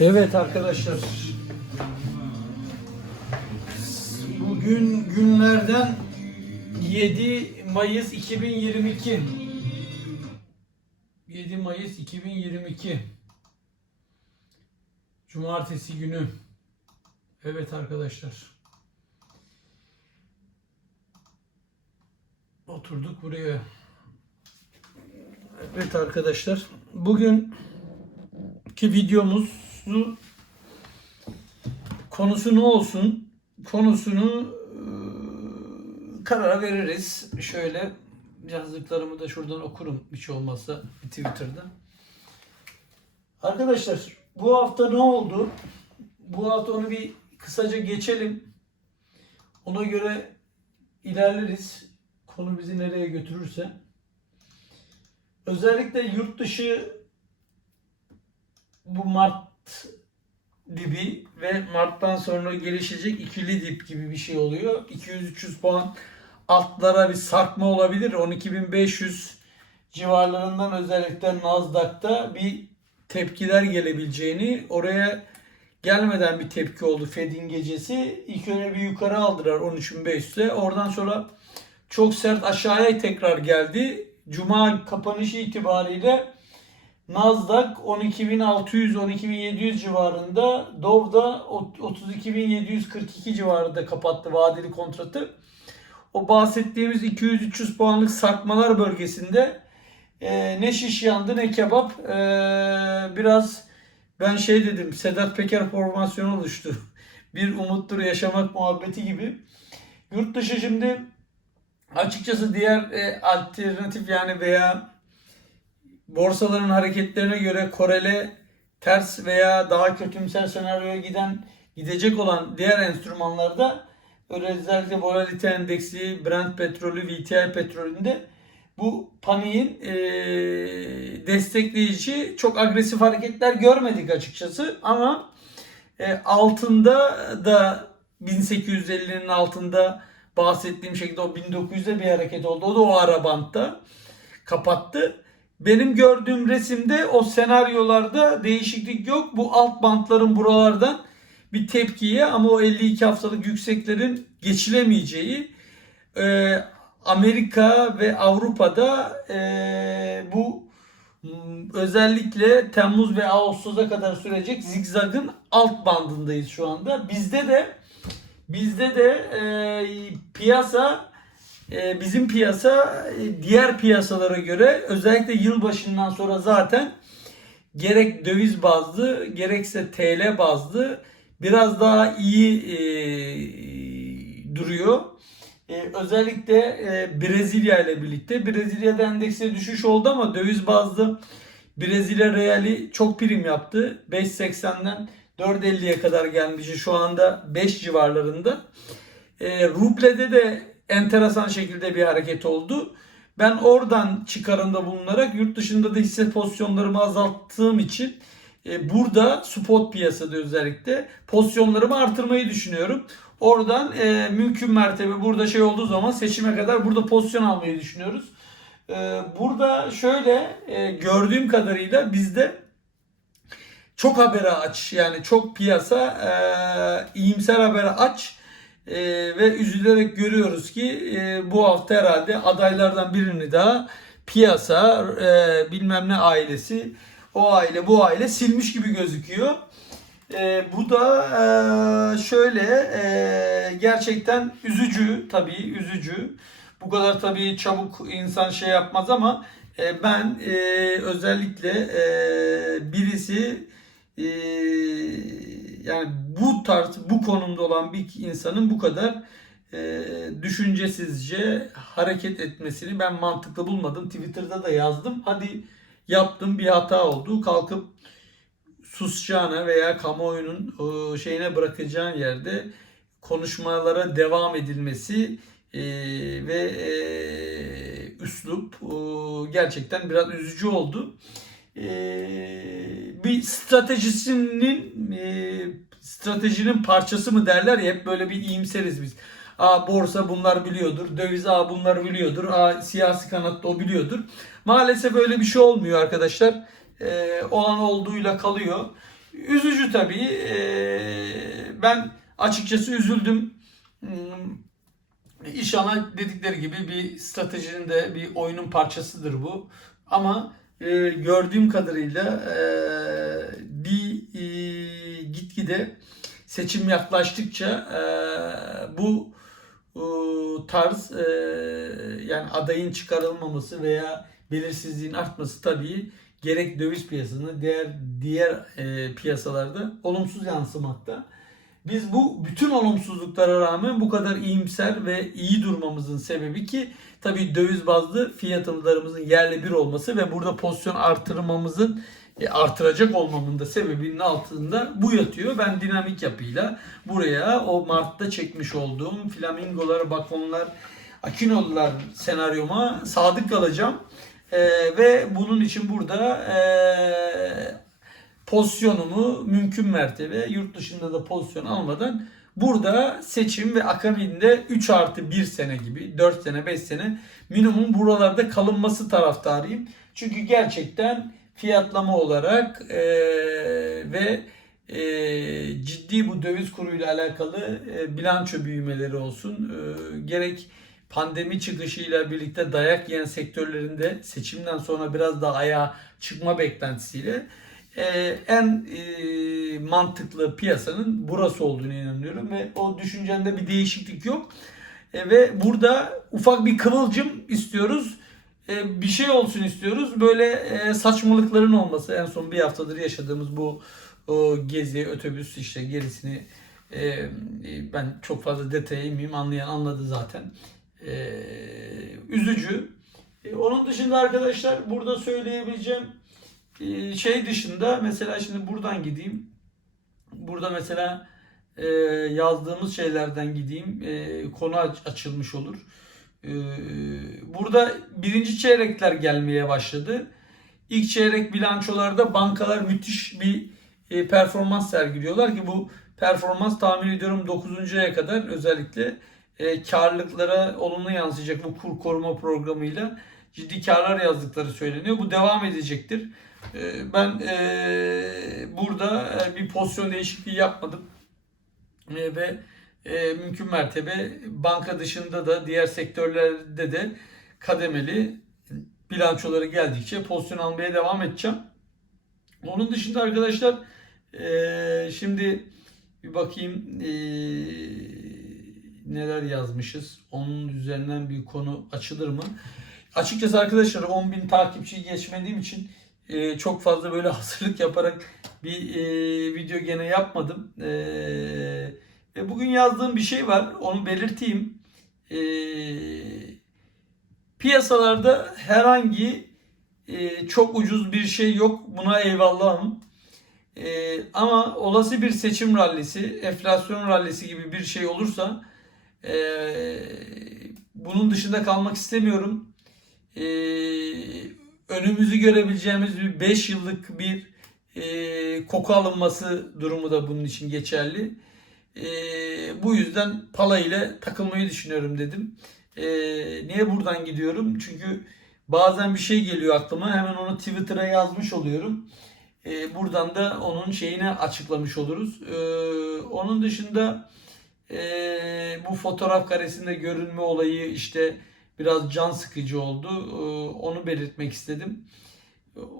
Evet arkadaşlar. Bugün günlerden 7 Mayıs 2022. 7 Mayıs 2022. Cumartesi günü. Evet arkadaşlar. Oturduk buraya. Evet arkadaşlar. Bugün ki videomuzu konusu ne olsun? Konusunu eee, karara veririz. Şöyle yazdıklarımı da şuradan okurum hiç olmazsa bir Twitter'da. Arkadaşlar bu hafta ne oldu? Bu hafta onu bir kısaca geçelim. Ona göre ilerleriz. Konu bizi nereye götürürse. Özellikle yurt dışı bu Mart dibi ve Mart'tan sonra gelişecek ikili dip gibi bir şey oluyor. 200-300 puan altlara bir sarkma olabilir. 12.500 civarlarından özellikle Nasdaq'ta bir tepkiler gelebileceğini oraya gelmeden bir tepki oldu Fed'in gecesi. İlk önce bir yukarı aldılar 13.500'e. Oradan sonra çok sert aşağıya tekrar geldi. Cuma kapanışı itibariyle Nasdaq 12.600-12.700 civarında, Dow da 32.742 civarında kapattı vadeli kontratı. O bahsettiğimiz 200-300 puanlık sarkmalar bölgesinde e, ne şiş yandı ne kebap. E, biraz ben şey dedim Sedat Peker formasyonu oluştu. Bir umuttur yaşamak muhabbeti gibi. Yurt dışı şimdi açıkçası diğer e, alternatif yani veya borsaların hareketlerine göre korele ters veya daha kötümser senaryoya giden gidecek olan diğer enstrümanlarda özellikle volatilite endeksi, Brent petrolü, VTI petrolünde bu paniğin e, destekleyici çok agresif hareketler görmedik açıkçası ama e, altında da 1850'nin altında bahsettiğim şekilde o 1900'de bir hareket oldu. O da o ara bantta kapattı. Benim gördüğüm resimde o senaryolarda değişiklik yok. Bu alt bantların buralardan bir tepkiye ama o 52 haftalık yükseklerin geçilemeyeceği e, Amerika ve Avrupa'da e, bu m, özellikle Temmuz ve Ağustos'a kadar sürecek zigzagın alt bandındayız şu anda. Bizde de bizde de e, piyasa bizim piyasa e, diğer piyasalara göre özellikle yılbaşından sonra zaten gerek döviz bazlı gerekse TL bazlı biraz daha iyi e, duruyor. E, özellikle e, Brezilya ile birlikte Brezilya'da endekse düşüş oldu ama döviz bazlı Brezilya reali çok prim yaptı. 5.80'den 4.50'ye kadar gelmişti. Şu anda 5 civarlarında. E, rublede de enteresan şekilde bir hareket oldu. Ben oradan çıkarımda bulunarak yurt dışında da hisse pozisyonlarımı azalttığım için e, burada spot piyasada özellikle pozisyonlarımı artırmayı düşünüyorum. Oradan e, mümkün mertebe burada şey olduğu zaman seçime kadar burada pozisyon almayı düşünüyoruz. E, burada şöyle e, gördüğüm kadarıyla bizde çok habere aç yani çok piyasa e, iyimser habere aç e, ve üzülerek görüyoruz ki e, bu hafta herhalde adaylardan birini daha piyasa e, bilmem ne ailesi o aile bu aile silmiş gibi gözüküyor. E, bu da e, şöyle e, gerçekten üzücü tabii üzücü. Bu kadar tabii çabuk insan şey yapmaz ama e, ben e, özellikle e, birisi e, yani bu tarz bu konumda olan bir insanın bu kadar e, düşüncesizce hareket etmesini ben mantıklı bulmadım. Twitter'da da yazdım. Hadi yaptım bir hata oldu. Kalkıp susacağına veya kamuoyunun e, şeyine bırakacağın yerde konuşmalara devam edilmesi e, ve e, üslup e, gerçekten biraz üzücü oldu. E, bir stratejisinin e, stratejinin parçası mı derler ya hep böyle bir iyimseriz biz. Aa borsa bunlar biliyordur. Döviz aa bunlar biliyordur. Aa siyasi kanatta o biliyordur. Maalesef öyle bir şey olmuyor arkadaşlar. Ee, olan olduğuyla kalıyor. Üzücü tabii. Ee, ben açıkçası üzüldüm. Hmm, İnşallah dedikleri gibi bir stratejinin de bir oyunun parçasıdır bu. Ama e, gördüğüm kadarıyla e, bir e, gitgide seçim yaklaştıkça e, bu e, tarz e, yani adayın çıkarılmaması veya belirsizliğin artması tabii gerek döviz piyasasında diğer diğer e, piyasalarda olumsuz yansımakta. Biz bu bütün olumsuzluklara rağmen bu kadar iyimser ve iyi durmamızın sebebi ki tabii döviz bazlı fiyatlarımızın yerle bir olması ve burada pozisyon artırmamızın e, artıracak olmamın da sebebinin altında bu yatıyor. Ben dinamik yapıyla buraya o Mart'ta çekmiş olduğum flamingolar, bakonlar, akinolular senaryoma sadık kalacağım. E, ve bunun için burada e, pozisyonumu mümkün mertebe yurt dışında da pozisyon almadan burada seçim ve akabinde 3 artı 1 sene gibi 4 sene 5 sene minimum buralarda kalınması taraftarıyım. Çünkü gerçekten fiyatlama olarak e, ve e, ciddi bu döviz kuruyla alakalı e, bilanço büyümeleri olsun e, gerek pandemi çıkışıyla birlikte dayak yiyen sektörlerinde seçimden sonra biraz daha ayağa çıkma beklentisiyle e, en e, mantıklı piyasanın burası olduğunu inanıyorum ve o düşüncende bir değişiklik yok. E, ve burada ufak bir kıvılcım istiyoruz. E, bir şey olsun istiyoruz. Böyle e, saçmalıkların olması en son bir haftadır yaşadığımız bu o gezi, otobüs işte gerisini e, ben çok fazla detaya inmeyeyim anlayan anladı zaten. Üzücü. Onun dışında arkadaşlar burada söyleyebileceğim şey dışında mesela şimdi buradan gideyim. Burada mesela e, yazdığımız şeylerden gideyim. E, konu aç- açılmış olur. E, burada birinci çeyrekler gelmeye başladı. İlk çeyrek bilançolarda bankalar müthiş bir e, performans sergiliyorlar ki bu performans tahmin ediyorum 9. aya kadar özellikle e, karlılıklara olumlu yansıyacak bu kur koruma programıyla ciddi karlar yazdıkları söyleniyor. Bu devam edecektir. E, ben e, burada e, bir pozisyon değişikliği yapmadım. E, ve e, mümkün mertebe banka dışında da diğer sektörlerde de kademeli bilançoları geldikçe pozisyon almaya devam edeceğim. Onun dışında arkadaşlar e, şimdi bir bakayım neler yazmışız. Onun üzerinden bir konu açılır mı? Açıkçası arkadaşlar 10.000 takipçiyi geçmediğim için e, çok fazla böyle hazırlık yaparak bir e, video gene yapmadım. E, ve bugün yazdığım bir şey var. Onu belirteyim. E, piyasalarda herhangi e, çok ucuz bir şey yok. Buna eyvallahım. E, ama olası bir seçim rallisi, enflasyon rallisi gibi bir şey olursa e, bunun dışında kalmak istemiyorum. E, önümüzü görebileceğimiz bir 5 yıllık bir e, koku alınması durumu da bunun için geçerli. E, bu yüzden pala ile takılmayı düşünüyorum dedim. E, niye buradan gidiyorum? Çünkü bazen bir şey geliyor aklıma hemen onu Twitter'a yazmış oluyorum. E, buradan da onun şeyini açıklamış oluruz. E, onun dışında e, bu fotoğraf karesinde görünme olayı işte biraz can sıkıcı oldu. E, onu belirtmek istedim.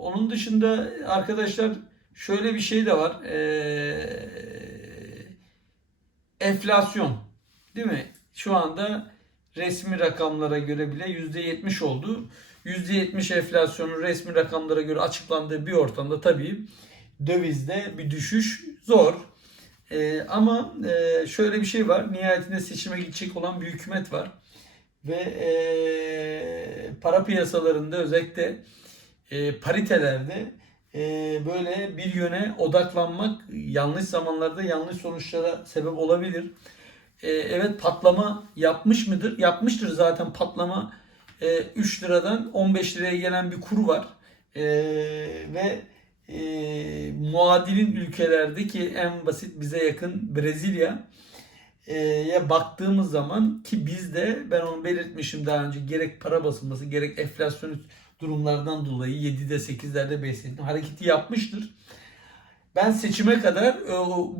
Onun dışında arkadaşlar şöyle bir şey de var. E, enflasyon değil mi? Şu anda resmi rakamlara göre bile %70 oldu. %70 enflasyonun resmi rakamlara göre açıklandığı bir ortamda tabii dövizde bir düşüş zor. Ee, ama e, şöyle bir şey var. Nihayetinde seçime gidecek olan bir hükümet var. Ve e, para piyasalarında özellikle e, paritelerde e, böyle bir yöne odaklanmak yanlış zamanlarda yanlış sonuçlara sebep olabilir. E, evet patlama yapmış mıdır? Yapmıştır zaten patlama. E, 3 liradan 15 liraya gelen bir kur var. E, ve e, muadilin ülkelerdeki en basit bize yakın Brezilya ya baktığımız zaman ki bizde ben onu belirtmişim daha önce gerek para basılması gerek enflasyon durumlardan dolayı 7'de 8'lerde beslediğim hareketi yapmıştır. ben seçime kadar e, o,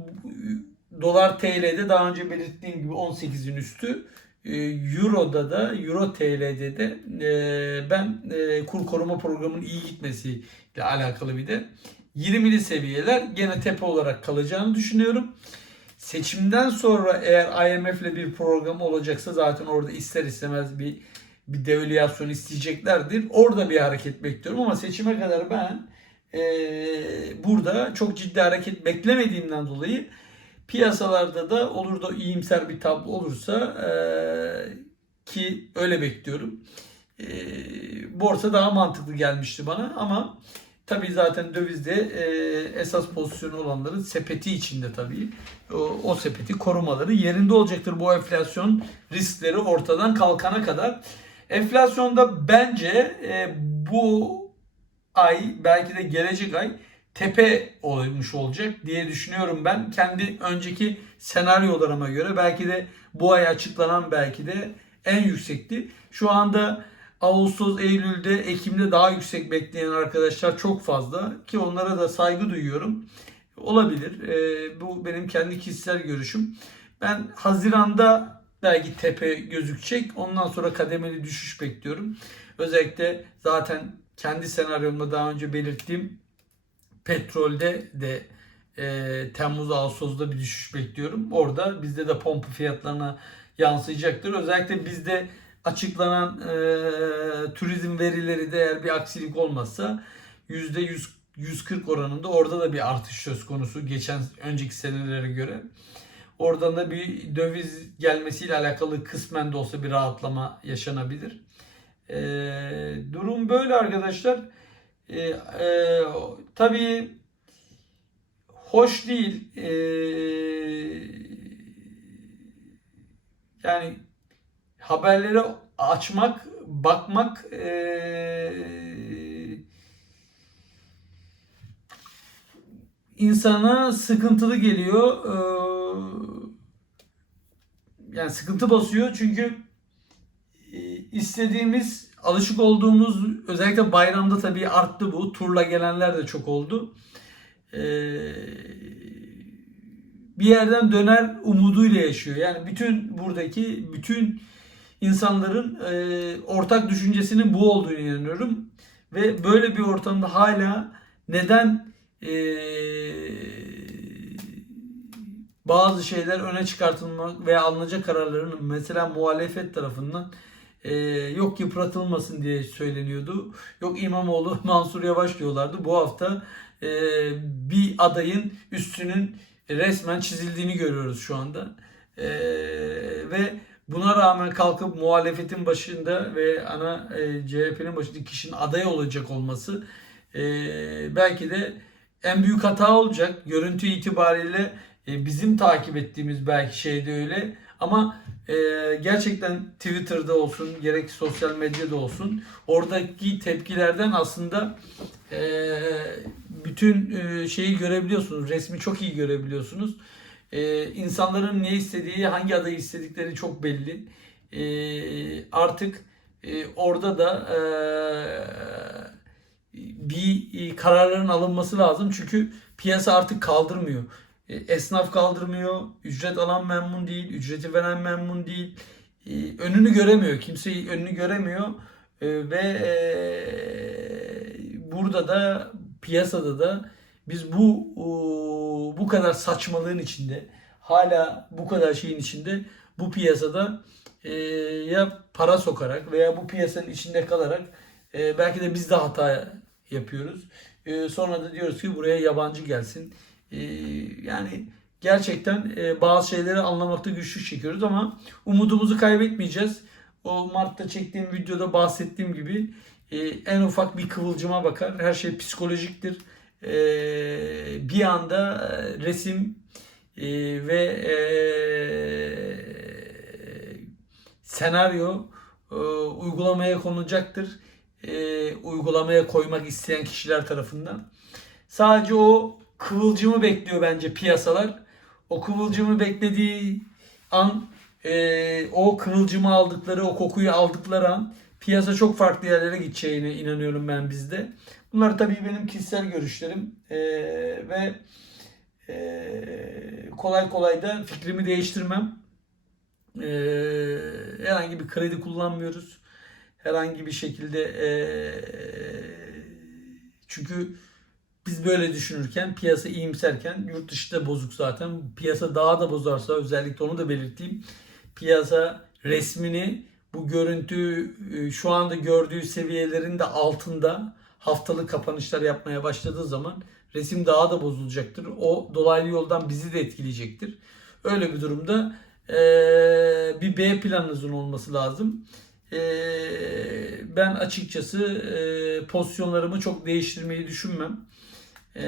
dolar TL'de daha önce belirttiğim gibi 18'in üstü e, Euro'da da Euro TL'de de e, ben e, kur koruma programının iyi gitmesiyle alakalı bir de 20'li seviyeler gene tepe olarak kalacağını düşünüyorum. Seçimden sonra eğer IMF ile bir program olacaksa zaten orada ister istemez bir bir devalüasyon isteyeceklerdir. Orada bir hareket bekliyorum ama seçime kadar ben e, burada çok ciddi hareket beklemediğimden dolayı piyasalarda da olur da iyimser bir tablo olursa e, ki öyle bekliyorum. E, borsa daha mantıklı gelmişti bana ama tabii zaten dövizde e, esas pozisyonu olanların sepeti içinde tabii o, o sepeti korumaları yerinde olacaktır bu enflasyon riskleri ortadan kalkana kadar. Enflasyonda bence e, bu ay belki de gelecek ay tepe olmuş olacak diye düşünüyorum ben. Kendi önceki senaryolarıma göre belki de bu ay açıklanan belki de en yüksekti. Şu anda Ağustos, Eylül'de, Ekim'de daha yüksek bekleyen arkadaşlar çok fazla ki onlara da saygı duyuyorum. Olabilir. Ee, bu benim kendi kişisel görüşüm. Ben Haziran'da belki tepe gözükecek. Ondan sonra kademeli düşüş bekliyorum. Özellikle zaten kendi senaryomda daha önce belirttiğim petrolde de e, Temmuz Ağustos'da bir düşüş bekliyorum. Orada bizde de pompa fiyatlarına yansıyacaktır. Özellikle bizde açıklanan e, turizm verileri de eğer bir aksilik olmazsa %100 140 oranında orada da bir artış söz konusu geçen önceki senelere göre. Oradan da bir döviz gelmesiyle alakalı kısmen de olsa bir rahatlama yaşanabilir. E, durum böyle arkadaşlar. E, e, tabii hoş değil. E, yani haberleri açmak, bakmak e, insana sıkıntılı geliyor. E, yani sıkıntı basıyor çünkü e, istediğimiz, alışık olduğumuz özellikle bayramda tabii arttı bu. Turla gelenler de çok oldu. E, bir yerden döner umuduyla yaşıyor. Yani bütün buradaki bütün insanların e, ortak düşüncesinin bu olduğunu inanıyorum. Ve böyle bir ortamda hala neden e, bazı şeyler öne çıkartılmak veya alınacak kararların mesela muhalefet tarafından e, yok yıpratılmasın diye söyleniyordu. Yok İmamoğlu Mansur Yavaş diyorlardı. Bu hafta e, bir adayın üstünün resmen çizildiğini görüyoruz şu anda. E, ve buna rağmen kalkıp muhalefetin başında ve ana e, CHP'nin başındaki kişinin aday olacak olması e, belki de en büyük hata olacak. Görüntü itibariyle e, bizim takip ettiğimiz belki şeyde öyle. Ama e, gerçekten Twitter'da olsun, gerek sosyal medyada olsun oradaki tepkilerden aslında e, bütün e, şeyi görebiliyorsunuz. Resmi çok iyi görebiliyorsunuz. E, insanların ne istediği, hangi adayı istedikleri çok belli. E, artık e, orada da e, bir kararların alınması lazım. Çünkü piyasa artık kaldırmıyor. E, esnaf kaldırmıyor, ücret alan memnun değil, ücreti veren memnun değil. E, önünü göremiyor, kimse önünü göremiyor E, ve e, burada da piyasada da biz bu bu kadar saçmalığın içinde, hala bu kadar şeyin içinde bu piyasada ya para sokarak veya bu piyasanın içinde kalarak belki de biz de hata yapıyoruz. Sonra da diyoruz ki buraya yabancı gelsin yani gerçekten e, bazı şeyleri anlamakta güçlük çekiyoruz ama umudumuzu kaybetmeyeceğiz. O Mart'ta çektiğim videoda bahsettiğim gibi e, en ufak bir kıvılcıma bakar. Her şey psikolojiktir. E, bir anda resim ve senaryo uygulamaya konulacaktır. Uygulamaya koymak isteyen kişiler tarafından. Sadece o kıvılcımı bekliyor bence piyasalar. O kıvılcımı beklediği an e, o kıvılcımı aldıkları, o kokuyu aldıkları an piyasa çok farklı yerlere gideceğine inanıyorum ben bizde. Bunlar tabii benim kişisel görüşlerim. E, ve Ee, kolay kolay da fikrimi değiştirmem. Ee, herhangi bir kredi kullanmıyoruz. Herhangi bir şekilde ee, çünkü biz böyle düşünürken piyasa iyimserken yurt dışı da bozuk zaten. Piyasa daha da bozarsa özellikle onu da belirteyim. Piyasa resmini bu görüntü e, şu anda gördüğü seviyelerin de altında haftalık kapanışlar yapmaya başladığı zaman resim daha da bozulacaktır. O dolaylı yoldan bizi de etkileyecektir. Öyle bir durumda e, bir B planınızın olması lazım. E, ben açıkçası e, pozisyonlarımı çok değiştirmeyi düşünmem. E,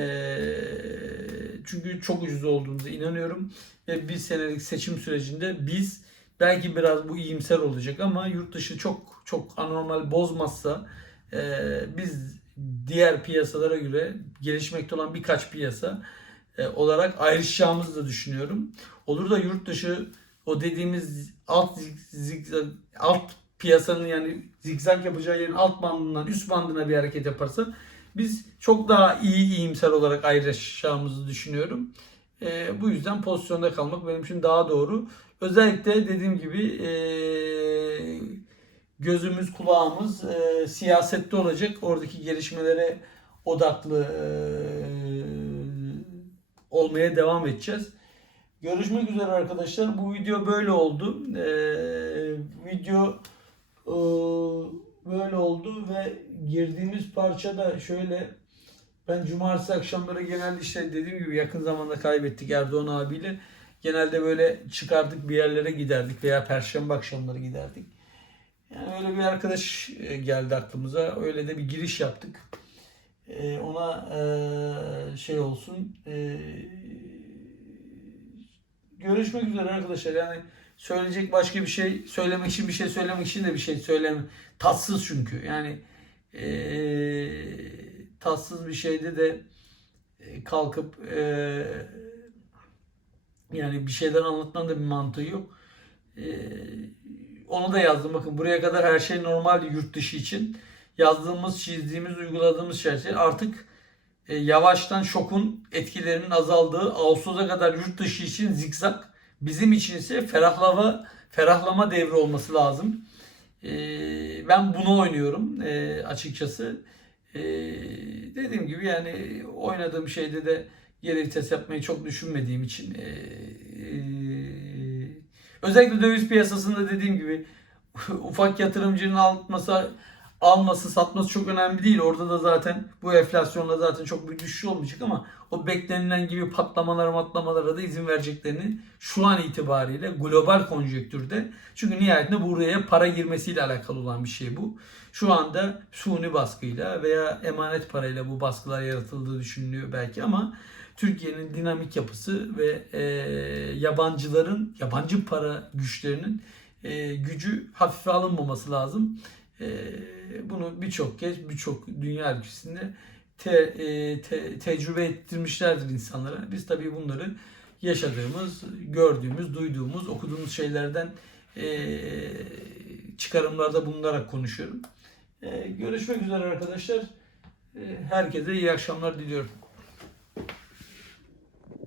çünkü çok ucuz olduğumuza inanıyorum. Ve bir senelik seçim sürecinde biz belki biraz bu iyimser olacak ama yurt dışı çok çok anormal bozmazsa e, biz diğer piyasalara göre gelişmekte olan birkaç piyasa e, olarak ayrışacağımızı da düşünüyorum. Olur da yurt dışı o dediğimiz alt zigzag, alt piyasanın yani zigzag yapacağı yerin alt bandından üst bandına bir hareket yaparsa biz çok daha iyi iyimser olarak ayrışacağımızı düşünüyorum. E, bu yüzden pozisyonda kalmak benim için daha doğru. Özellikle dediğim gibi e, gözümüz kulağımız e, siyasette olacak. Oradaki gelişmelere odaklı e, olmaya devam edeceğiz. Görüşmek üzere arkadaşlar. Bu video böyle oldu. E, video e, böyle oldu ve girdiğimiz parça da şöyle ben cumartesi akşamları genelde işte dediğim gibi yakın zamanda kaybettik Erdoğan abiyle. Genelde böyle çıkardık bir yerlere giderdik veya perşembe akşamları giderdik. Yani öyle bir arkadaş e, geldi aklımıza. Öyle de bir giriş yaptık. E, ona e, şey olsun. Görüşmek üzere arkadaşlar. Yani söyleyecek başka bir şey, söylemek için bir şey söylemek için de bir şey söyleme. Tatsız çünkü. Yani e, tatsız bir şeyde de kalkıp e, yani bir şeyler anlatmanın da bir mantığı yok. E, onu da yazdım. Bakın buraya kadar her şey normaldi yurt dışı için. Yazdığımız, çizdiğimiz, uyguladığımız şeyler artık e, yavaştan şokun etkilerinin azaldığı Ağustos'a kadar yurt dışı için zikzak bizim için ise ferahlama ferahlama devri olması lazım. E, ben bunu oynuyorum e, açıkçası. E, dediğim gibi yani oynadığım şeyde de geri vites yapmayı çok düşünmediğim için e, e, özellikle döviz piyasasında dediğim gibi ufak yatırımcının alması alması satması çok önemli değil. Orada da zaten bu enflasyonla zaten çok bir düşüş olmayacak ama o beklenilen gibi patlamalara matlamalara da izin vereceklerini şu an itibariyle global konjonktürde çünkü nihayetinde buraya para girmesiyle alakalı olan bir şey bu. Şu anda suni baskıyla veya emanet parayla bu baskılar yaratıldığı düşünülüyor belki ama Türkiye'nin dinamik yapısı ve e, yabancıların, yabancı para güçlerinin e, gücü hafife alınmaması lazım. E, bunu birçok kez birçok dünya ülkesinde te, e, te, tecrübe ettirmişlerdir insanlara. Biz tabii bunları yaşadığımız, gördüğümüz, duyduğumuz, okuduğumuz şeylerden e, çıkarımlarda bulunarak konuşuyorum. E, görüşmek üzere arkadaşlar. E, herkese iyi akşamlar diliyorum.